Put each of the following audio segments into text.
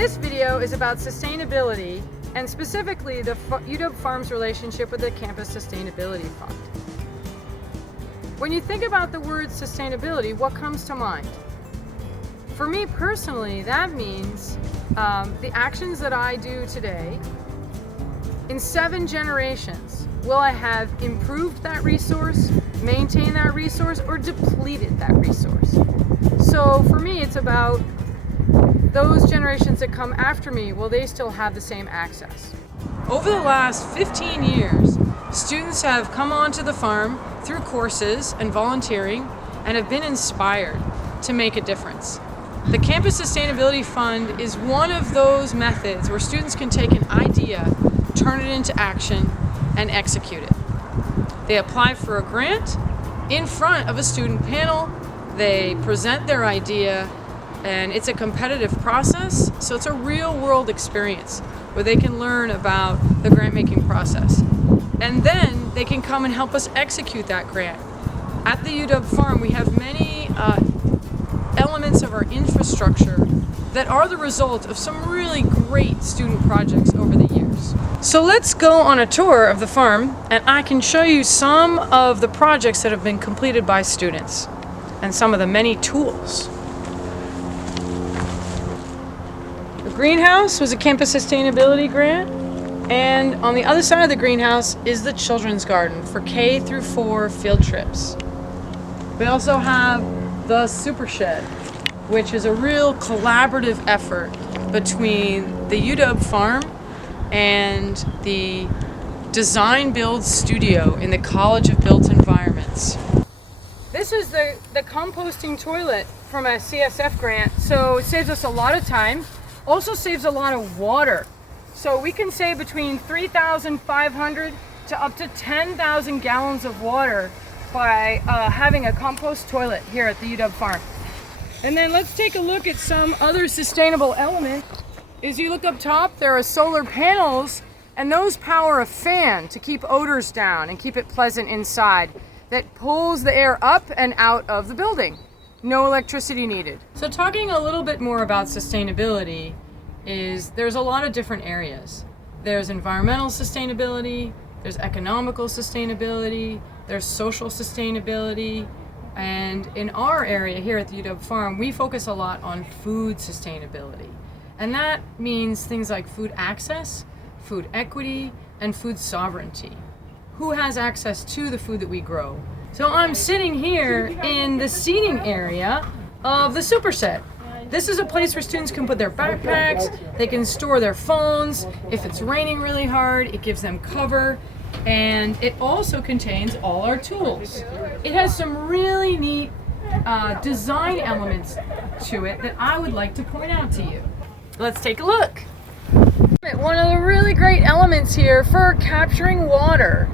This video is about sustainability and specifically the UW Farms relationship with the Campus Sustainability Fund. When you think about the word sustainability, what comes to mind? For me personally, that means the actions that I do today, in 7 generations, will I have improved that resource, maintained that resource, or depleted that resource? So for me, it's about those generations that come after me, will they still have the same access? Over the last 15 years, students have come onto the farm through courses and volunteering and have been inspired to make a difference. The Campus Sustainability Fund is one of those methods where students can take an idea, turn it into action, and execute it. They apply for a grant in front of a student panel, they present their idea, and it's a competitive process, so it's a real-world experience where they can learn about the grant-making process. And then they can come and help us execute that grant. At the UW Farm, we have many elements of our infrastructure that are the result of some really great student projects over the years. So let's go on a tour of the farm, and I can show you some of the projects that have been completed by students and some of the many tools. The greenhouse was a Campus Sustainability grant, and on the other side of the greenhouse is the children's garden for K through 4 field trips. We also have the Super Shed, which is a real collaborative effort between the UW Farm and the Design Build Studio in the College of Built Environments. This is the composting toilet from a CSF grant, so it saves us a lot of time, also saves a lot of water. So we can save between 3,500 to up to 10,000 gallons of water by having a compost toilet here at the UW Farm. And then let's take a look at some other sustainable elements. As you look up top, there are solar panels, and those power a fan to keep odors down and keep it pleasant inside that pulls the air up and out of the building. No electricity needed. So talking a little bit more about sustainability there's a lot of different areas. There's environmental sustainability, there's economical sustainability, there's social sustainability, and in our area here at the UW Farm, we focus a lot on food sustainability. And that means things like food access, food equity, and food sovereignty. Who has access to the food that we grow? So I'm sitting here in the seating area of the Super Shed. This is a place where students can put their backpacks, they can store their phones. If it's raining really hard, it gives them cover. And it also contains all our tools. It has some really neat design elements to it that I would like to point out to you. Let's take a look. One of the really great elements here for capturing water.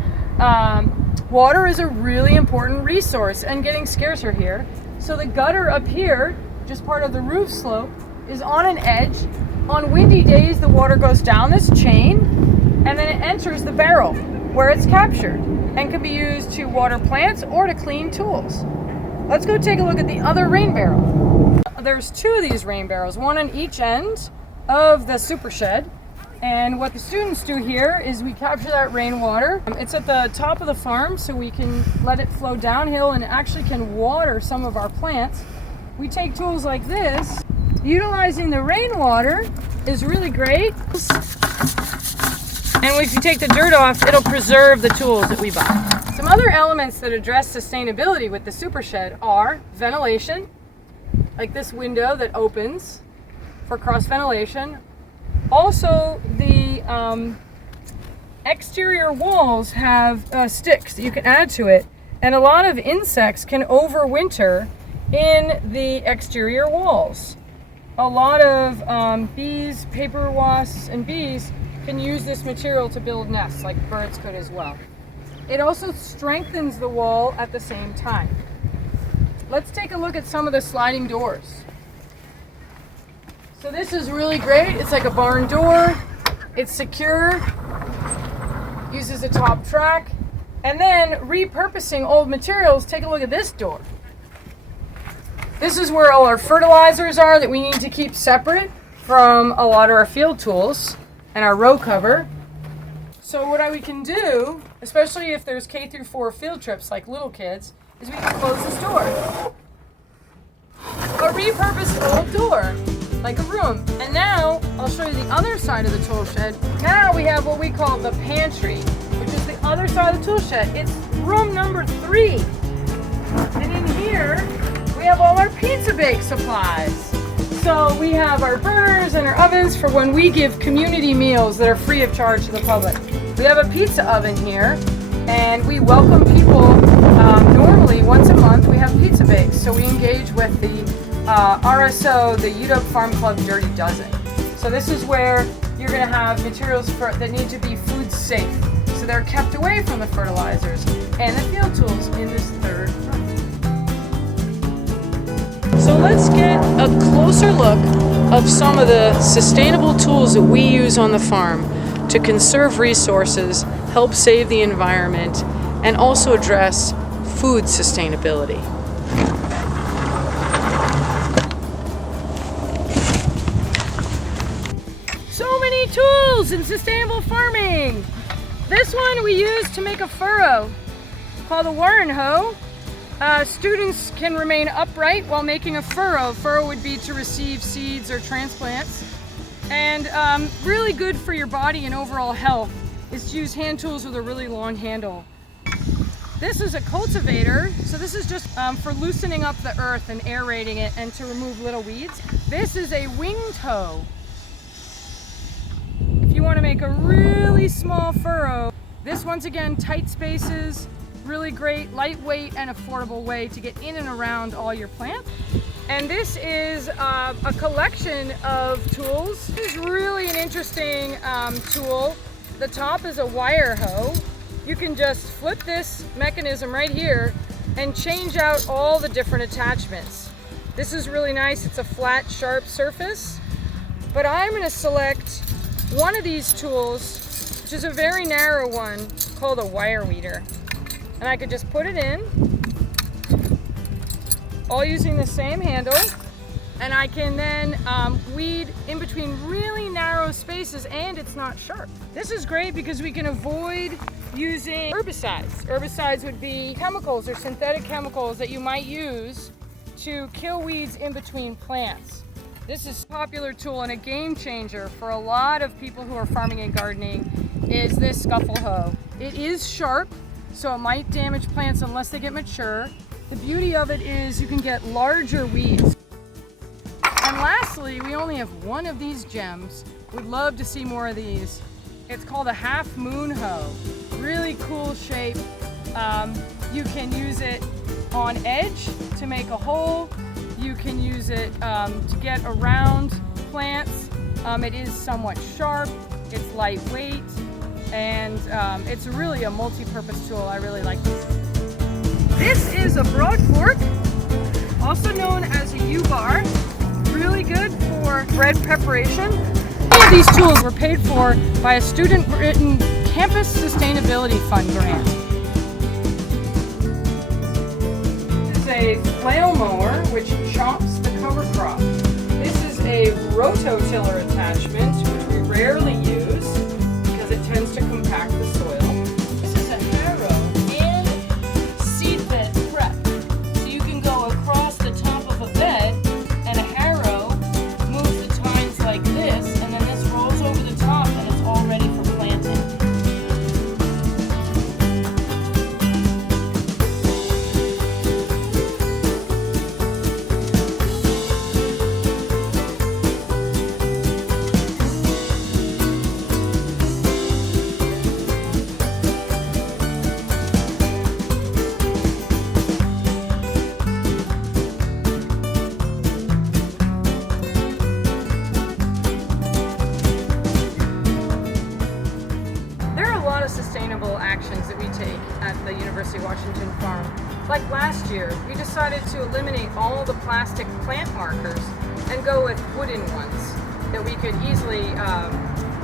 Water is a really important resource and getting scarcer here. So the gutter up here, just part of the roof slope, is on an edge. On windy days, the water goes down this chain and then it enters the barrel where it's captured and can be used to water plants or to clean tools. Let's go take a look at the other rain barrel. There's 2 of these rain barrels, one on each end of the Super Shed. And what the students do here is we capture that rainwater. It's at the top of the farm, so we can let it flow downhill and actually can water some of our plants. We take tools like this. Utilizing the rainwater is really great. And if you take the dirt off, it'll preserve the tools that we buy. Some other elements that address sustainability with the Super Shed are ventilation, like this window that opens for cross ventilation. Also, the exterior walls have sticks that you can add to it, and a lot of insects can overwinter in the exterior walls. A lot of bees, paper wasps, and bees can use this material to build nests, like birds could as well. It also strengthens the wall at the same time. Let's take a look at some of the sliding doors. So this is really great. It's like a barn door. It's secure, uses a top track, and then repurposing old materials. Take a look at this door. This is where all our fertilizers are that we need to keep separate from a lot of our field tools and our row cover. So what we can do, especially if there's K through 4 field trips like little kids, is we can close this door. A repurposed old door, like a room. And now, I'll show you the other side of the tool shed. Now we have what we call the pantry, which is the other side of the tool shed. It's room number 3. And in here, we have all our pizza bake supplies. So we have our burners and our ovens for when we give community meals that are free of charge to the public. We have a pizza oven here, and we welcome people. Normally, once a month, we have pizza bakes. So we engage with the RSO, the UW Farm Club Dirty Dozen. So this is where you're going to have materials that need to be food safe. So they're kept away from the fertilizers and the field tools in this third room. So let's get a closer look of some of the sustainable tools that we use on the farm to conserve resources, help save the environment, and also address food sustainability. So many tools in sustainable farming. This one we use to make a furrow called a Warren hoe. Students can remain upright while making a furrow. Furrow would be to receive seeds or transplants. And really good for your body and overall health is to use hand tools with a really long handle. This is a cultivator, so this is just for loosening up the earth and aerating it and to remove little weeds. This is a winged hoe. If you want to make a really small furrow, this once again, tight spaces, really great, lightweight and affordable way to get in and around all your plants. And this is a collection of tools. This is really an interesting tool. The top is a wire hoe. You can just flip this mechanism right here and change out all the different attachments. This is really nice. It's a flat, sharp surface. But I'm going to select one of these tools, which is a very narrow one called a wire weeder. And I could just put it in, all using the same handle, and I can then weed in between really narrow spaces, and it's not sharp. This is great because we can avoid using herbicides. Herbicides would be chemicals or synthetic chemicals that you might use to kill weeds in between plants. This is a popular tool and a game changer for a lot of people who are farming and gardening is this scuffle hoe. It is sharp, so it might damage plants unless they get mature. The beauty of it is you can get larger weeds. And lastly, we only have one of these gems. We'd love to see more of these. It's called a half moon hoe. Really cool shape. You can use it on edge to make a hole. You can use it to get around plants. It is somewhat sharp, it's lightweight, and it's really a multi-purpose tool. I really like this. This is a broad fork, also known as a U-bar. Really good for bread preparation. All of these tools were paid for by a student-written Campus Sustainability Fund grant. This is a flail mower which chops the cover crop. This is a rototiller attachment which we rarely use because it tends to compact the soil. This is a harrow and seed bed prep. So you can go across the top of a bed and a harrow moves the tines like this, and then this rolls over the top and it's all ready for planting. Sustainable actions that we take at the University of Washington farm. Like last year, we decided to eliminate all the plastic plant markers and go with wooden ones that we could easily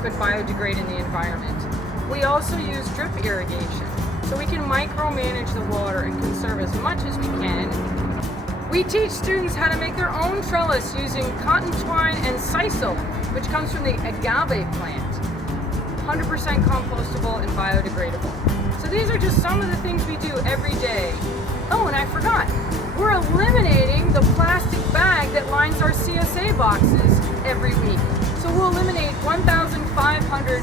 could biodegrade in the environment. We also use drip irrigation, so we can micromanage the water and conserve as much as we can. We teach students how to make their own trellis using cotton twine and sisal. which comes from the agave plant. 100% compostable and biodegradable. So these are just some of the things we do every day. Oh, and I forgot. We're eliminating the plastic bag that lines our CSA boxes every week. So we'll eliminate 1,500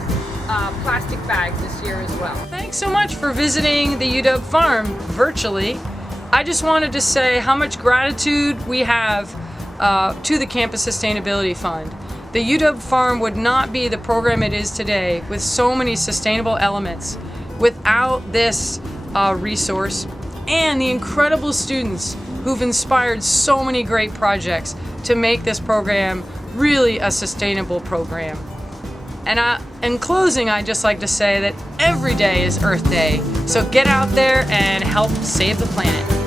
plastic bags this year as well. Thanks so much for visiting the UW farm virtually. I just wanted to say how much gratitude we have to the Campus Sustainability Fund. The UW farm would not be the program it is today with so many sustainable elements without this resource and the incredible students who've inspired so many great projects to make this program really a sustainable program. And in closing, I'd just like to say that every day is Earth Day, so get out there and help save the planet.